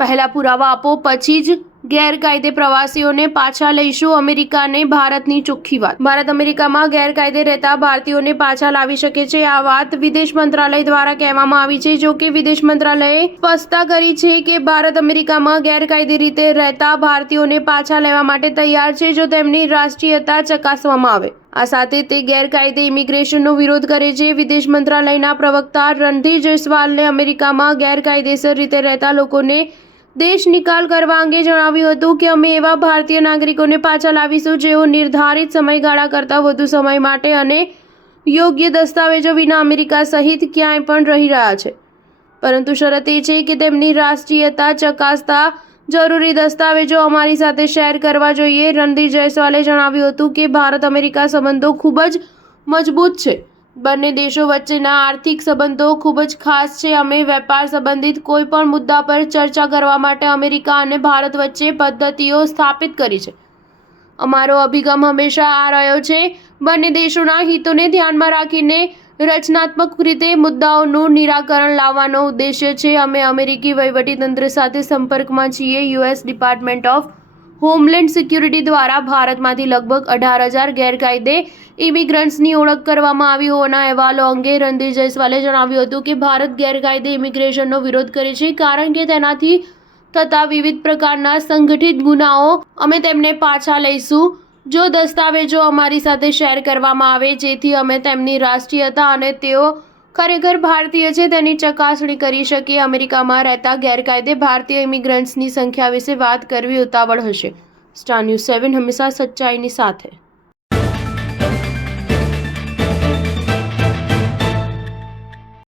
પહેલા પુરાવા આપો, પછી જ ગેરકાયદે પ્રવાસીઓને પાછા લઈશું. અમેરિકાને ભારતની ચોખ્ખી વાત. ભારત અમેરિકામાં ગેરકાયદે રહેતા ભારતીયોને પાછા લાવી શકે છે. આ વાત વિદેશ મંત્રાલય દ્વારા કહેવામાં આવી છે. જો કે વિદેશ મંત્રાલયે સ્પષ્ટતા કરી છે કે ભારત અમેરિકામાં ગેરકાયદે રીતે રહેતા ભારતીયોને પાછા લેવા માટે તૈયાર છે, જો તેમની રાષ્ટ્રીયતા ચકાસવામાં આવે. આ સાથે તે ગેરકાયદે ઇમિગ્રેશનનો વિરોધ કરે છે. વિદેશ મંત્રાલયના પ્રવક્તા રણધીર જયસ્વાલને અમેરિકામાં ગેરકાયદેસર રીતે રહેતા લોકોને દેશ નિકાલ કરવા અંગે જણાવ્યું હતું કે અમે એવા ભારતીય નાગરિકોને પાછા લાવીશું જેઓ નિર્ધારિત સમયગાળા કરતાં વધુ સમય માટે અને યોગ્ય દસ્તાવેજો વિના અમેરિકા સહિત ક્યાંય પણ રહી રહ્યા છે, પરંતુ શરત એ છે કે તેમની રાષ્ટ્રીયતા ચકાસતા જરૂરી દસ્તાવેજો અમારી સાથે શેર કરવા જોઈએ. રણધીર જયસ્વાલે જણાવ્યું હતું કે ભારત અમેરિકા સંબંધો ખૂબ જ મજબૂત છે. બંને દેશો વચ્ચેના આર્થિક સંબંધો ખૂબ જ ખાસ છે. અમે વેપાર સંબંધિત કોઈ પણ મુદ્દા પર ચર્ચા કરવા માટે અમેરિકા અને ભારત વચ્ચે પદ્ધતિઓ સ્થાપિત કરી છે. અમારો અભિગમ હંમેશા આ રહ્યો છે. બંને દેશોના હિતોને ધ્યાનમાં રાખીને રચનાત્મક રીતે મુદ્દાઓનું નિરાકરણ લાવવાનો ઉદ્દેશ્ય છે. અમે અમેરિકી વહીવટીતંત્ર સાથે સંપર્કમાં છીએ. US department of homeland security દ્વારા ભારતમાંથી લગભગ 18,000 ગેરકાયદે ઇમિગ્રન્ટ્સની ઓળખ કરવામાં આવી હોવાના અહેવાલો અંગે રણધીર જયસ્વાલે જણાવ્યું હતું કે ભારત ગેરકાયદે ઇમિગ્રેશનનો વિરોધ કરે છે કારણ કે તેનાથી થતા વિવિધ પ્રકારના સંગઠિત ગુનાઓ. અમે તેમને પાછા લઈશું જો દસ્તાવેજો અમારી સાથે શેર કરવામાં આવે, જેથી અમે તેમની રાષ્ટ્રીયતા અને તેઓ ખરેખર ભારતીય છે તેની ચકાસણી કરી શકીએ. અમેરિકામાં રહેતા ગેરકાયદે ભારતીય ઇમિગ્રન્ટ્સની સંખ્યા વિશે વાત કરવી ઉતાવળ હશે. સ્ટાર ન્યૂઝ 7 હંમેશા સચ્ચાઈની સાથે.